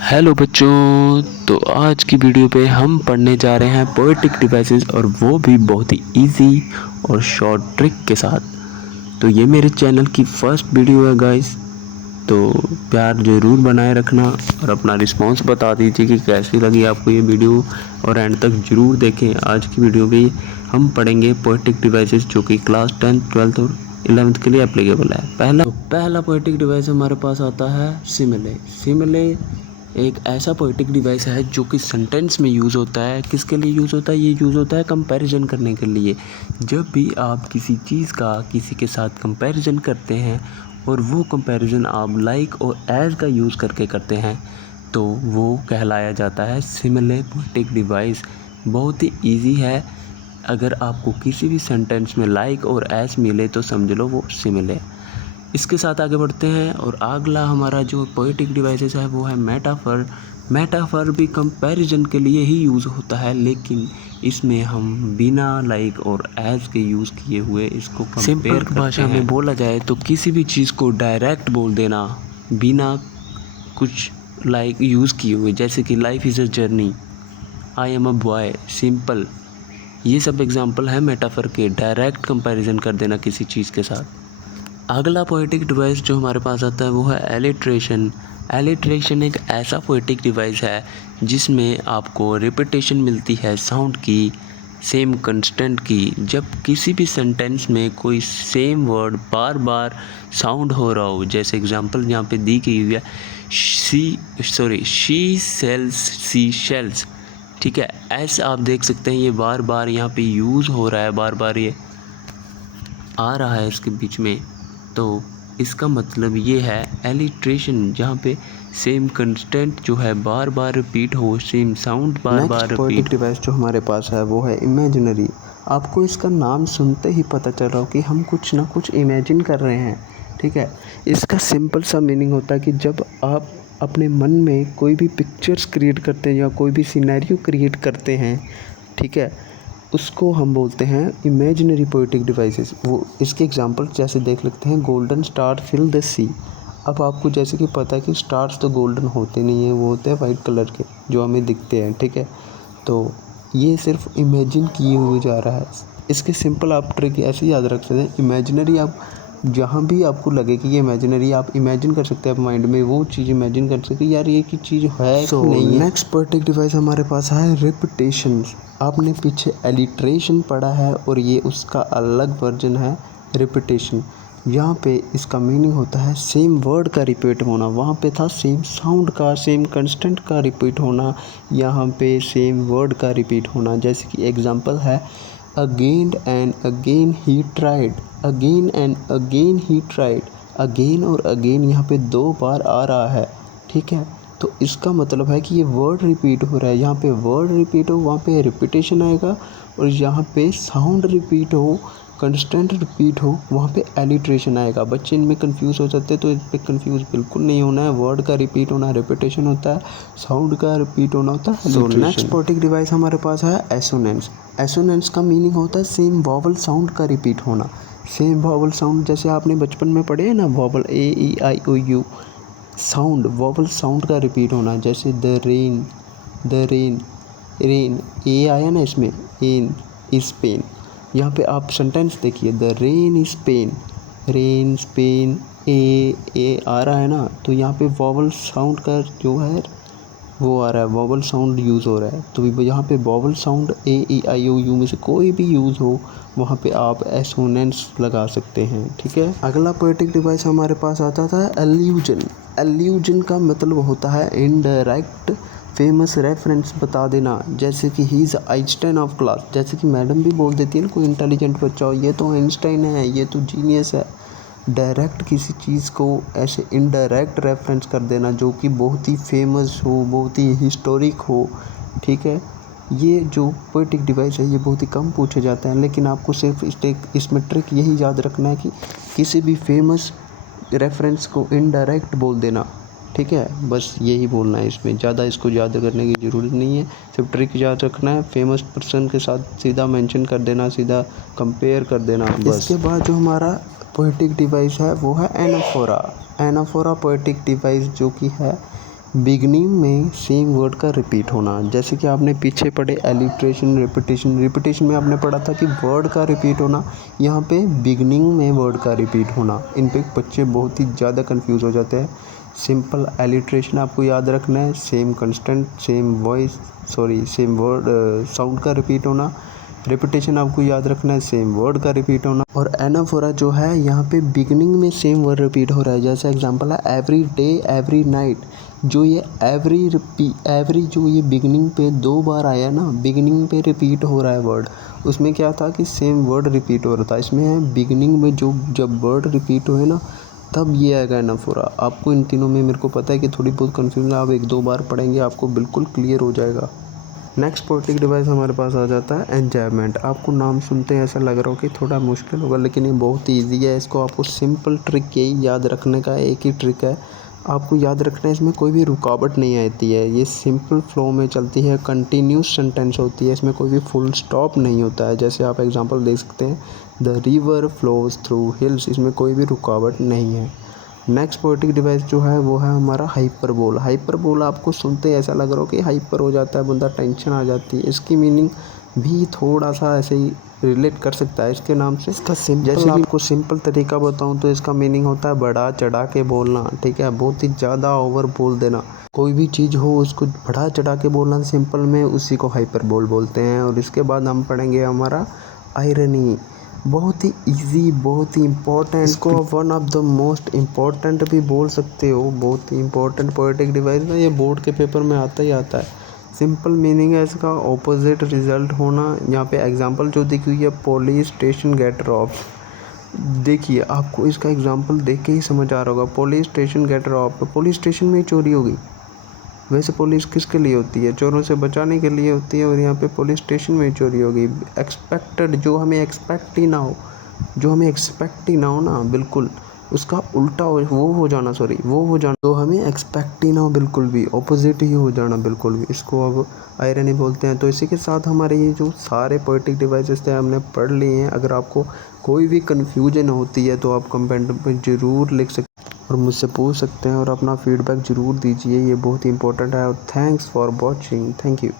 Hello बच्चों, तो आज की वीडियो पे हम पढ़ने जा रहे हैं पोएटिक डिवाइसेस और वो भी बहुत ही इजी और शॉर्ट ट्रिक के साथ। तो ये मेरे चैनल की फर्स्ट वीडियो है गाइस, तो प्यार ज़रूर बनाए रखना और अपना रिस्पांस बता दीजिए कि कैसी लगी आपको ये वीडियो और एंड तक ज़रूर देखें। आज की वीडियो में हम पढ़ेंगे पोएटिक डिवाइसेस जो कि क्लास 10th 12th और 11th के लिए एप्लीकेबल है। पहला पोएटिक डिवाइस हमारे पास आता है सिमिले। सिमिले एक ऐसा पोएटिक डिवाइस है जो कि सेंटेंस में यूज़ होता है। किसके लिए यूज़ होता है? ये यूज़ होता है कंपैरिजन करने के लिए। जब भी आप किसी चीज़ का किसी के साथ कंपैरिजन करते हैं और वो कंपैरिजन आप लाइक और एज का यूज़ करके करते हैं तो वो कहलाया जाता है सिमिले पोएटिक डिवाइस। बहुत ही ईजी है। अगर आपको किसी भी सेंटेंस में लाइक और एज मिले तो समझ लो वो सिमिले। इसके साथ आगे बढ़ते हैं और अगला हमारा जो पोएटिक डिवाइसेस है वो है मेटाफर। मेटाफर भी कंपैरिजन के लिए ही यूज़ होता है, लेकिन इसमें हम बिना लाइक और एज के यूज़ किए हुए इसको कंपेयर करते हैं। भाषा में बोला जाए तो किसी भी चीज़ को डायरेक्ट बोल देना बिना कुछ लाइक यूज़ किए हुए, जैसे कि life is a journey, I am a boy, simple. ये सब एग्जाम्पल है मेटाफर के, डायरेक्ट कंपैरिजन कर देना किसी चीज़ के साथ। अगला पोएटिक डिवाइस जो हमारे पास आता है वो है एलिट्रेशन। एलिट्रेशन एक ऐसा पोएटिक डिवाइस है जिसमें आपको रिपीटेशन मिलती है साउंड की, सेम कंस्टेंट की। जब किसी भी सेंटेंस में कोई सेम वर्ड बार बार साउंड हो रहा हो, जैसे एग्जांपल यहाँ पे दी गई हुई है, शी सेल्स सी शेल्स, ठीक है। ऐसा आप देख सकते हैं ये बार बार यहाँ पे यूज़ हो रहा है, बार बार ये आ रहा है इसके बीच में, तो इसका मतलब ये है एलिट्रेशन, जहाँ पे सेम कंस्टेंट जो है बार बार रिपीट हो, सेम साउंड बार बार रिपीट। पोएटिक डिवाइस जो हमारे पास है वो है इमेजिनरी। आपको इसका नाम सुनते ही पता चल रहा हो कि हम कुछ ना कुछ इमेजिन कर रहे हैं, ठीक है। इसका सिंपल सा मीनिंग होता है कि जब आप अपने मन में कोई भी पिक्चर्स क्रिएट करते हैं या कोई भी सिनेरियो क्रिएट करते हैं, ठीक है, उसको हम बोलते हैं इमेजिनरी पोएटिक डिवाइसेस। वो इसके एग्जांपल जैसे देख लेते हैं, गोल्डन स्टार फिल द सी। अब आपको जैसे कि पता है कि स्टार्स तो गोल्डन होते नहीं हैं, वो होते हैं वाइट कलर के जो हमें दिखते हैं, ठीक है। तो ये सिर्फ इमेजिन किए हुए जा रहा है। इसके सिंपल आप ट्रिक ऐसे याद रख सकते हैं, इमेजिनरी आप जहाँ भी आपको लगे कि ये इमेजिनरी, आप इमेजिन कर सकते हैं, आप माइंड में वो चीज़ इमेजिन कर सकते हैं यार ये की चीज़ है कि नहीं है। नेक्स्ट पोएटिक डिवाइस हमारे पास है रिपीटेशन। आपने पीछे एलिट्रेशन पढ़ा है और ये उसका अलग वर्जन है रिपीटेशन। यहाँ पे इसका मीनिंग होता है सेम वर्ड का रिपीट होना। वहाँ पे था सेम साउंड का, सेम कंस्टेंट का रिपीट होना, यहाँ पे सेम वर्ड का रिपीट होना। जैसे कि एग्जांपल है, again and again he tried, again and again he tried. Again और अगेन यहाँ पे 2 बार आ रहा है, ठीक है। तो इसका मतलब है कि ये वर्ड रिपीट हो रहा है। यहाँ पे वर्ड रिपीट हो वहाँ पे रिपीटेशन आएगा, और यहाँ पे साउंड रिपीट हो, कंस्टेंट रिपीट हो, वहाँ पे एलिट्रेशन आएगा। बच्चे इनमें कंफ्यूज हो जाते हैं, तो इस पर कंफ्यूज बिल्कुल नहीं होना है। वर्ड का रिपीट होना रिपीटेशन होता है, साउंड का रिपीट होना होता है एलिट्रेशन। नेक्स्ट पोएटिक डिवाइस हमारे पास है एसोनेंस। एसोनेंस का मीनिंग होता है सेम वॉवल साउंड का रिपीट होना। सेम वॉवल साउंड जैसे आपने बचपन में पढ़े हैं ना, vowel A E I O U, sound vowel sound का रिपीट होना। जैसे the rain, the rain, rain A आया ना इसमें, एन इज पेन। यहाँ पे आप सेंटेंस देखिए, the rain is pain, rain pain, A आ रहा है ना, तो यहाँ पे वॉवल साउंड का जो है वो आ रहा है, वॉवल साउंड यूज़ हो रहा है। तो यहाँ पे vowel sound A E I O U में से कोई भी यूज़ हो, वहाँ पे आप एसोनेंस लगा सकते हैं, ठीक है। अगला पोएटिक डिवाइस हमारे पास आता था एल्यूजन। एल्यूजन का मतलब होता है इनडायरेक्ट फेमस रेफरेंस बता देना। जैसे कि he is Einstein of class, जैसे कि मैडम भी बोल देती है ना, कोई इंटेलिजेंट बच्चा हो, ये तो आइंस्टाइन है, ये तो जीनियस है। डायरेक्ट किसी चीज़ को ऐसे इनडायरेक्ट रेफरेंस कर देना जो कि बहुत ही फेमस हो, बहुत ही हिस्टोरिक हो, ठीक है। ये जो पोएटिक डिवाइस है ये बहुत ही कम पूछे जाते हैं, लेकिन आपको सिर्फ इसमें ट्रिक यही याद रखना है कि किसी भी फेमस रेफरेंस को इनडायरेक्ट बोल देना, ठीक है। बस यही बोलना है, इसमें ज़्यादा इसको याद करने की ज़रूरत नहीं है। सिर्फ ट्रिक याद रखना है, फेमस पर्सन के साथ सीधा मेंशन कर देना, सीधा कंपेयर कर देना, बस। इसके बाद जो हमारा पोएटिक डिवाइस है वो है एनाफोरा। एनाफोरा पोएटिक डिवाइस जो कि है बिगनिंग में सेम वर्ड का रिपीट होना, जैसे कि आपने पीछे पढ़े एलिट्रेशन, रिपीटेशन। रिपीटेशन में आपने पढ़ा था कि वर्ड का रिपीट होना, यहाँ पे बिगनिंग में वर्ड का रिपीट होना। इन पे बच्चे बहुत ही ज़्यादा कंफ्यूज हो जाते हैं। सिंपल एलिट्रेशन आपको याद रखना है, same constant, same voice, same word sound का रिपीट होना। रिपीटेशन आपको याद रखना है, सेम वर्ड का रिपीट होना। और एनाफोरा जो है, यहाँ पे बिगनिंग में सेम वर्ड रिपीट हो रहा है। जैसे एग्जांपल है एवरी डे, एवरी नाइट। जो ये एवरी जो ये बिगनिंग पे 2 बार आया ना, बिगनिंग पे रिपीट हो रहा है वर्ड। उसमें क्या था कि सेम वर्ड रिपीट हो रहा था। इसमें है बिगनिंग में जो जब वर्ड रिपीट हुए ना, तब ये आएगा एनाफोरा। आपको इन तीनों में, मेरे को पता है कि थोड़ी बहुत कन्फ्यूजन, आप 1-2 बार पढ़ेंगे आपको बिल्कुल क्लियर हो जाएगा। नेक्स्ट पोएटिक डिवाइस हमारे पास आ जाता है एन्जॉयमेंट। आपको नाम सुनते हैं ऐसा लग रहा हो कि थोड़ा मुश्किल होगा, लेकिन ये बहुत ही ईजी है। इसको आपको सिंपल ट्रिक यही याद रखने का है, एक ही ट्रिक है आपको याद रखना है। इसमें कोई भी रुकावट नहीं आती है, ये सिंपल फ्लो में चलती है, कंटिन्यूस सेंटेंस होती है, इसमें कोई भी फुल स्टॉप नहीं होता है। जैसे आप एग्जांपल देख सकते हैं, the river flows through hills, इसमें कोई भी रुकावट नहीं है। नेक्स्ट पोएटिक डिवाइस जो है वो है हमारा हाइपरबोल। हाइपरबोल आपको सुनते ही ऐसा लग रहा हो कि हाइपर हो जाता है बंदा, टेंशन आ जाती है। इसकी मीनिंग भी थोड़ा सा ऐसे ही रिलेट कर सकता है इसके नाम से। इसका जैसे आपको सिंपल तरीका बताऊं तो इसका मीनिंग होता है बढ़ा चढ़ा के बोलना, ठीक है, बहुत ही ज़्यादा ओवर बोल देना। कोई भी चीज़ हो उसको बढ़ा चढ़ा के बोलना सिंपल में, उसी को हाइपरबोल बोलते हैं। और इसके बाद हम पढ़ेंगे हमारा आयरनी। बहुत ही इजी, बहुत ही इम्पोर्टेंट, इसको one of the most important भी बोल सकते हो। बहुत ही इम्पोर्टेंट पोएटिक डिवाइस है, ये बोर्ड के पेपर में आता ही आता है। सिंपल मीनिंग है इसका ऑपोजिट रिजल्ट होना। यहाँ पे एग्जांपल जो दिखी हुई है, पुलिस स्टेशन गेट रॉब्ड। देखिए आपको इसका एग्जांपल देख के ही समझ आ रहा होगा, police station get robbed, police station में ही चोरी होगी। वैसे पुलिस किसके लिए होती है? चोरों से बचाने के लिए होती है, और यहाँ पे पुलिस स्टेशन में चोरी हो गई। एक्सपेक्टेड, जो हमें एक्सपेक्ट ही ना हो, जो हमें एक्सपेक्ट ही ना हो ना, बिल्कुल उसका उल्टा वो हो जाना, वो हो जाना, तो हमें एक्सपेक्ट ही ना हो, बिल्कुल भी ऑपोजिट ही हो जाना, बिल्कुल भी, इसको अब आयरनी बोलते हैं। तो इसी के साथ हमारे ये जो सारे पोएटिक डिवाइसेस थे हमने पढ़ लिए हैं। अगर आपको कोई भी कन्फ्यूजन होती है तो आप कमेंट में ज़रूर लिख सकते और मुझसे पूछ सकते हैं, और अपना फीडबैक ज़रूर दीजिए, ये बहुत ही इंपॉर्टेंट है। और thanks for watching, thank you.